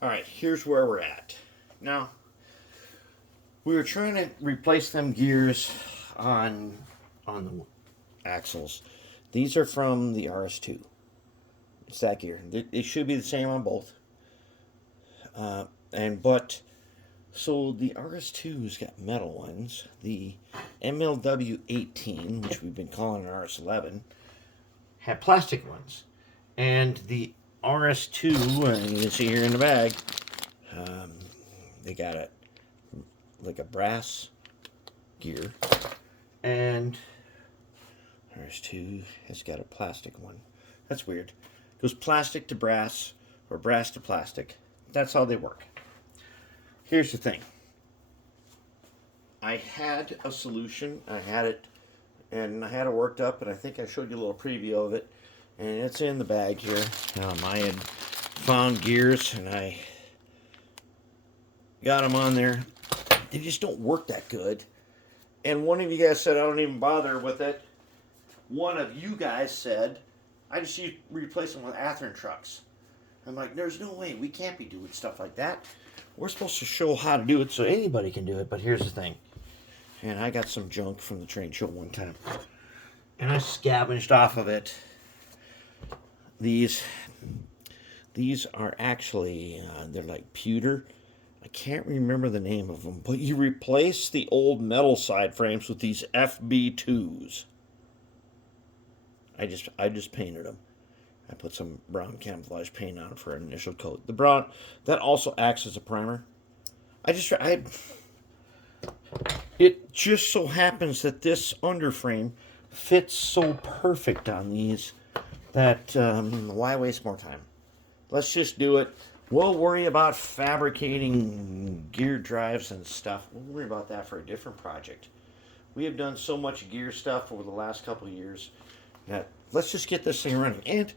Alright, here's where we're at. Now, we were trying to replace them gears on the axles. These are from the RS2. It's that gear. It should be the same on both. So the RS2's got metal ones. The MLW 18, which we've been calling an RS11, had plastic ones. And the RS2, you can see here in the bag, they got like a brass gear. And RS2 has got a plastic one. That's weird. It goes plastic to brass or brass to plastic. That's how they work. Here's the thing. I had a solution. I had it worked up, and I think I showed you a little preview of it. And it's in the bag here. I had found gears, and I got them on there. They just don't work that good. And one of you guys said, I don't even bother with it. One of you guys said, I just replace them with Athearn trucks. I'm like, there's no way. We can't be doing stuff like that. We're supposed to show how to do it so anybody can do it. But here's the thing. And I got some junk from the train show one time. And I scavenged off of it. These are actually, they're like pewter. I can't remember the name of them. But you replace the old metal side frames with these FB-2s. I just painted them. I put some brown camouflage paint on it for an initial coat. The brown, that also acts as a primer. It just so happens that this underframe fits so perfect on these that why waste more time? Let's just do it. We'll worry about fabricating gear drives and stuff. We'll worry about that for a different project. We have done so much gear stuff over the last couple of years that let's just get this thing running. And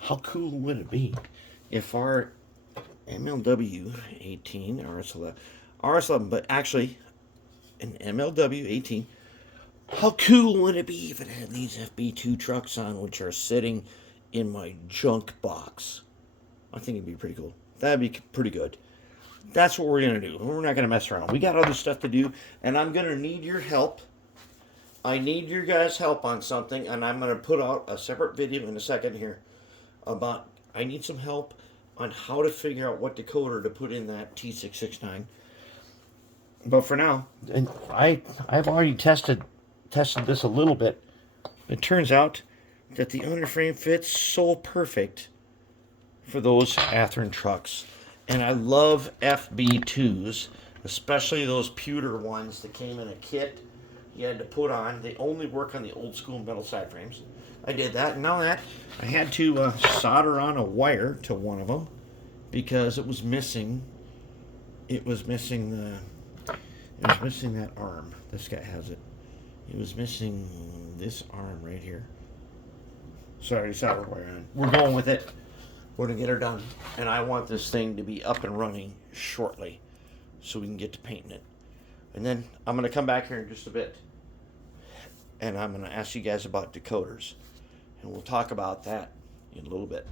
how cool would it be if our MLW 18, RS11, but actually an MLW 18, how cool would it be if it had these FB2 trucks on, which are sitting in my junk box? I think it'd be pretty cool. That'd be pretty good. That's what we're going to do. We're not going to mess around. We got other stuff to do, and I'm going to need your help. I need your guys' help on something, and I'm going to put out a separate video in a second here about, I need some help on how to figure out what decoder to put in that T669. But for now, and I've already tested this a little bit. It turns out that the underframe fits so perfect for those Athearn trucks. And I love FB2s, especially those pewter ones that came in a kit you had to put on. They only work on the old school metal side frames. I did that, and now that I had to solder on a wire to one of them because it was missing. It was missing that arm. This guy has it. It was missing this arm right here. So I already soldered wire on. We're going with it. We're gonna get her done, and I want this thing to be up and running shortly, so we can get to painting it. And then I'm gonna come back here in just a bit, and I'm gonna ask you guys about decoders. And we'll talk about that in a little bit.